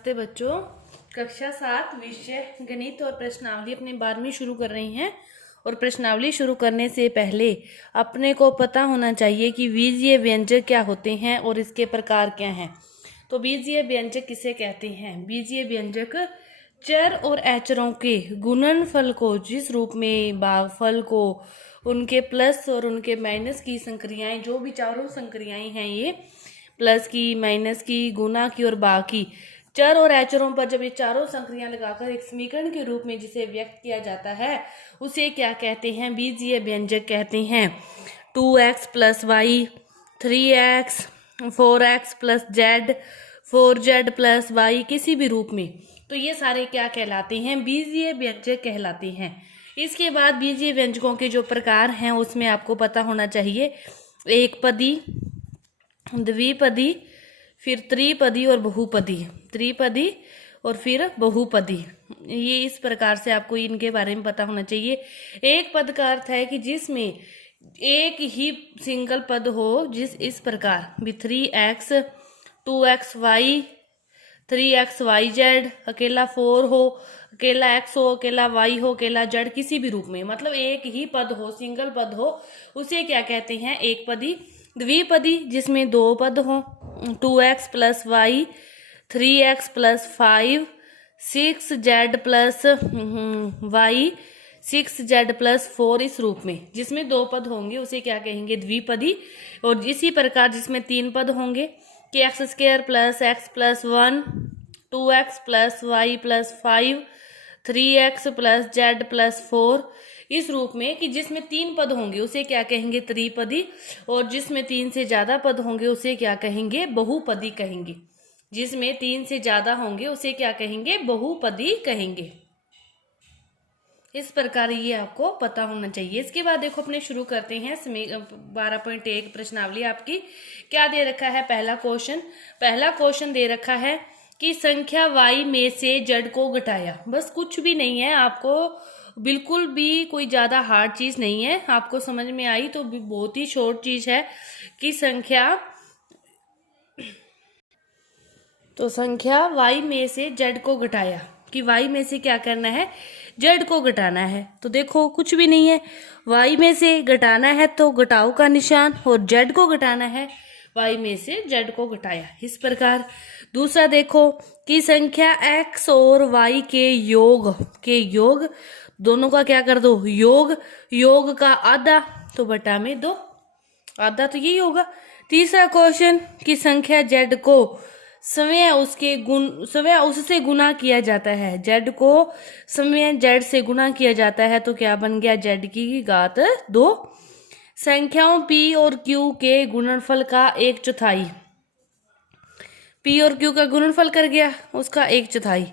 नमस्ते बच्चों, कक्षा 7 विषय गणित और प्रश्नावली अपनी 12वीं शुरू कर रही हैं। और प्रश्नावली शुरू करने से पहले अपने को पता होना चाहिए कि बीजीय व्यंजक क्या होते हैं और इसके प्रकार क्या हैं। तो बीजीय व्यंजक किसे कहते हैं? बीजीय व्यंजक चर और अचरों के गुणनफल को जिस रूप में भागफल को उनके प्लस और उनके माइनस की संक्रियाएं, जो भी चारों संक्रियाएं हैं, ये प्लस की, माइनस की, गुना की और बाकी चर और अचरों पर जब ये चारों संक्रियाएं लगाकर एक समीकरण के रूप में जिसे व्यक्त किया जाता है उसे क्या कहते हैं? बीजीय व्यंजक कहते हैं। 2x plus Y, 3x, 4x plus Z, 4z plus Y, किसी भी रूप में, तो ये सारे क्या कहलाते हैं? बीजीय व्यंजक कहलाते हैं। इसके बाद बीजीय व्यंजकों के जो प्रकार हैं उसमें आपको पता होना चाहिए एक पदी, द्विपदी, फिर त्रिपदी और बहुपदी। त्रिपदी और फिर बहुपदी, ये इस प्रकार से आपको इनके बारे में पता होना चाहिए। एक पद का अर्थ है कि जिसमें एक ही सिंगल पद हो, जिस इस प्रकार भी 3x, 2xy, 3xyz, अकेला 4 हो, अकेला x हो, अकेला y हो, अकेला z, किसी भी रूप में, मतलब एक ही पद हो, सिंगल पद हो, उसे क्या कहते हैं? एक पदी। द्विपदी जिसमें दो पद हो, 2x plus Y, 3x plus 5, 6z plus Y, 6z plus 4, इस रूप में जिसमें दो पद होंगे उसे क्या कहेंगे? द्विपदी। और इसी प्रकार जिसमें तीन पद होंगे कि X square plus X plus 1, 2x plus Y plus 5, 3x plus Z plus 4, इस रूप में कि जिसमें तीन पद होंगे उसे क्या कहेंगे? त्रिपदी। और जिसमें तीन से ज्यादा पद होंगे उसे क्या कहेंगे? बहुपदी कहेंगे। जिसमें तीन से ज्यादा होंगे उसे क्या कहेंगे? बहुपदी कहेंगे। इस प्रकार ये आपको पता होना चाहिए। इसके बाद देखो अपने शुरू करते हैं 12.1 प्रश्नावली। आपकी क्या दे रखा है? पहला क्वेश्चन दे रखा है कि संख्या y में से z को घटाया। बस कुछ भी नहीं है, आपको बिल्कुल भी कोई ज्यादा हार्ड चीज नहीं है। आपको समझ में आई तो बहुत ही शॉर्ट चीज है कि संख्या y में से z को घटाया, कि y में से क्या करना है? z को घटाना है। तो देखो कुछ भी नहीं है, y में से घटाना है तो घटाओ का निशान, और z को घटाना है, y में से z को घटाया, इस प्रकार। दूसरा देखो कि संख्या x और y के योग दोनों का क्या कर दो? योग का आधा, तो बटा में 2, आधा तो यही होगा। तीसरा क्वेश्चन कि संख्या z को स्वयं उससे गुना किया जाता है, z को स्वयं z से गुना किया जाता है, तो क्या बन गया? z की घात 2। संख्याओं p और q के गुणनफल का 1/4, p और q का गुणनफल कर गया उसका 1/4,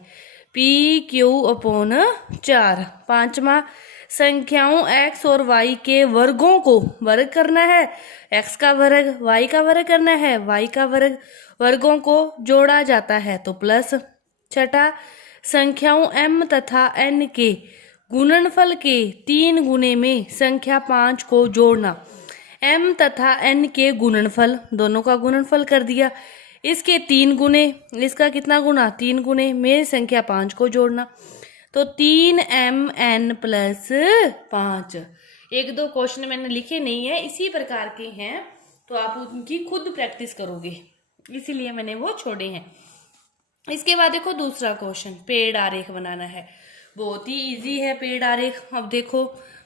PQ/4। पांचवा, संख्याओं x और y के वर्गों को वर्ग करना है, x का वर्ग y का वर्ग करना है, y का वर्ग, वर्गों को जोड़ा जाता है तो प्लस। छठा, संख्याओं m तथा n के गुणनफल के 3 गुने में संख्या 5 को जोड़ना। m तथा n के गुणनफल, दोनों का गुणनफल कर दिया, इसके 3 गुने, इसका कितना गुना? 3 गुने में संख्या 5 को जोड़ना, तो 3mn प्लस 5। एक दो क्वेश्चन मैंने लिखे नहीं है, इसी प्रकार के हैं, तो आप उनकी खुद प्रैक्टिस करोगे, इसीलिए मैंने वो छोड़े हैं। इसके बाद देखो दूसरा क्वेश्चन, पेड़ आरेख बनाना है। बहुत ही इजी है पेड़ आरेख। अब देखो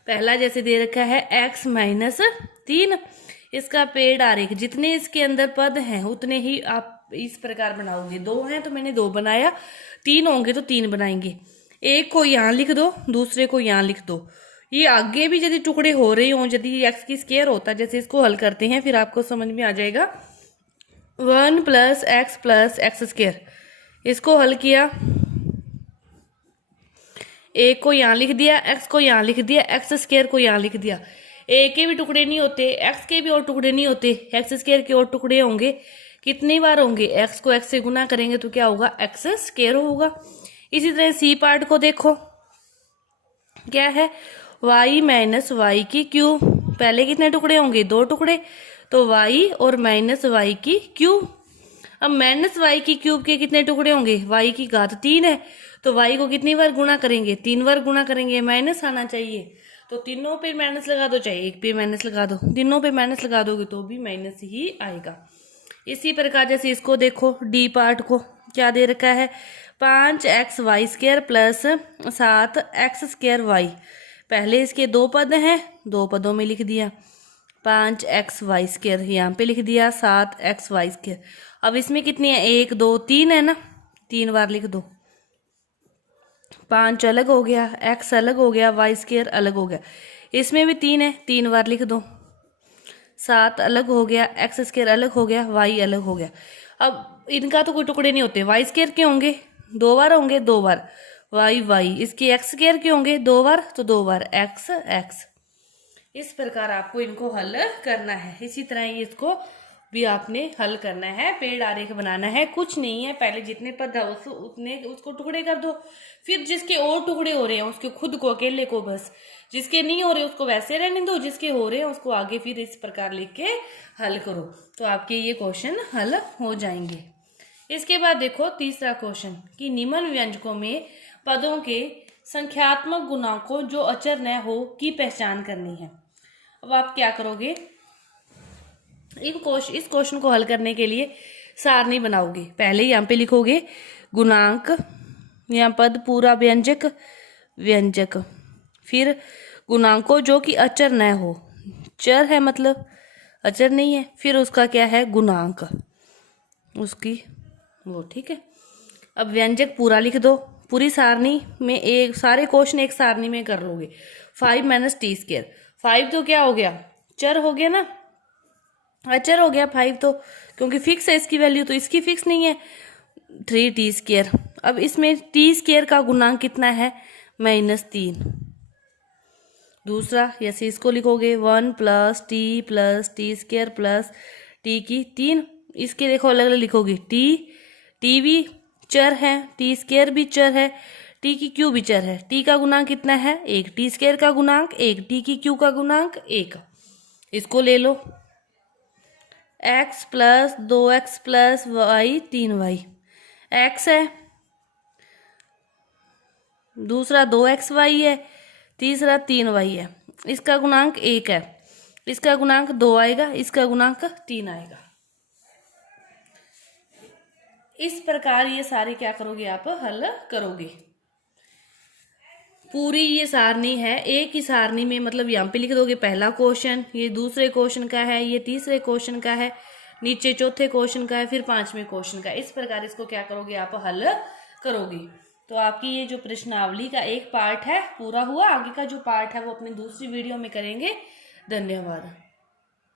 पहला जैसे दे रखा है x माइनस 3, इसका पेड़ आरेख, जितने इसके अंदर पद हैं उतने ही आप इस प्रकार बनाओगे। 2 हैं तो मैंने 2 बनाया, 3 होंगे तो 3 बनाएंगे। एक को यहाँ लिख दो, दूसरे को यहाँ लिख दो। ये आगे भी यदि टुकड़े हो रहे हों, यदि एक्स की स्क्वायर होता, जैसे इसको हल करते हैं फिर आपको समझ में आ जाएगा। 1 प्लस एक्स स्क्वायर, इसको हल किया, एक को यहाँ लिख दिया, एक्स को यहाँ लिख दिया, एक्स स्क्वायर को यहाँ लिख दिया। ए के भी टुकड़े नहीं होते, एक्स के भी और टुकड़े नहीं होते, एक्स स्क्वायर के और टुकड़े होंगे। कितनी बार होंगे? एक्स को एक्स से गुना करेंगे तो क्या होगा? एक्स स्क्वायर होगा। इसी तरह सी पार्ट को देखो, क्या है? y माइनस वाई की क्यू, पहले कितने टुकड़े होंगे? 2 टुकड़े, तो y और माइनस वाई की क्यू। अब माइनस वाई की क्यूब के कितने टुकड़े होंगे, वाई की घात 3 है, तो वाई को कितनी बार गुणा करेंगे, 3 बार गुणा करेंगे, माइनस आना चाहिए, तो तीनों पे माइनस लगा दो, चाहे एक पे माइनस लगा दो, तीनों पे माइनस लगा दोगे तो भी माइनस ही आएगा। इसी प्रकार जैसे इसको देखो, डी पार्ट को क्या दे रखा है, 5xy² प्लस 7x² पहले इसके दो पद हैं, दो पदों में लिख दिया, 5xy², यहाँ पे लिख दिया 7xy²। अब इसमें कितनी है, 1 2 3 है ना, 3 बार लिख दो, 5 अलग हो गया, x अलग हो गया, y² अलग हो गया, इसमें भी 3 है, 3 बार लिख दो, 7 अलग हो गया, x² अलग हो गया, y अलग हो गया। अब इनका तो कोई टुकड़े नहीं होते, y² के होंगे 2 बार, होंगे 2 बार, y इसके x² के होंगे 2 बार, तो 2 बार x। इस प्रकार आपको इनको हल करना है। इसी तरह ही इसको भी आपने हल करना है, पेड़ आरेख बनाना है, कुछ नहीं है, पहले जितने पद है उसको टुकड़े कर दो, फिर जिसके और टुकड़े हो रहे हैं उसके खुद को अकेले को, बस जिसके नहीं हो रहे उसको वैसे रहने दो, जिसके हो रहे हैं उसको आगे फिर इस प्रकार लिख के हल करो, तो आपके ये क्वेश्चन हल हो जाएंगे। इसके बाद देखो तीसरा क्वेश्चन कि निम्न व्यंजकों में पदों के संख्यात्मक गुणांकों जो अचर न हो की पहचान करनी है। अब आप क्या करोगे, इस क्वेश्चन को हल करने के लिए सारणी बनाओगे। पहले यहाँ पे लिखोगे गुणांक, यहाँ पद पूरा व्यंजक, फिर गुणांकों जो कि अचर न हो, चर है मतलब अचर नहीं है, फिर उसका क्या है गुणांक, उसकी वो, ठीक है। अब व्यंजक पूरा लिख दो, पूरी सारणी में, एक सारे क्वेश्चन एक सारणी में कर लोगे। 5 - t², 5 तो क्या हो गया, चर हो गया ना, अचर हो गया 5 तो, क्योंकि फिक्स है इसकी वैल्यू, तो इसकी फिक्स नहीं है, 3t²। अब इसमें t² का गुणांक कितना है, -3। दूसरा जैसे इसको लिखोगे 1 + t + t² प्लस t की 3, इसके देखो अलग अलग लिखोगे, t भी चर है, t² भी चर है, t की q भी चर है, t का गुणांक कितना है, 1, t² का गुणांक 1, t की q का गुणांक 1। इसको ले लो, x + 2x + y 3y, x है, दूसरा 2xy है, तीसरा 3y है, इसका गुणांक 1 है, इसका गुणांक 2 आएगा, इसका गुणांक 3 आएगा। इस प्रकार ये सारे क्या करोगे आप, हल करोगे। पूरी ये सारणी है, एक ही सारणी में, मतलब यहाँ पे लिख दोगे पहला क्वेश्चन, ये दूसरे क्वेश्चन का है, ये तीसरे क्वेश्चन का है, नीचे चौथे क्वेश्चन का है, फिर 5वें क्वेश्चन का। इस प्रकार इसको क्या करोगे आप, हल करोगे। तो आपकी ये जो प्रश्नावली का एक पार्ट है पूरा हुआ, आगे का जो पार्ट है वो अपनी दूसरी वीडियो में करेंगे। धन्यवाद।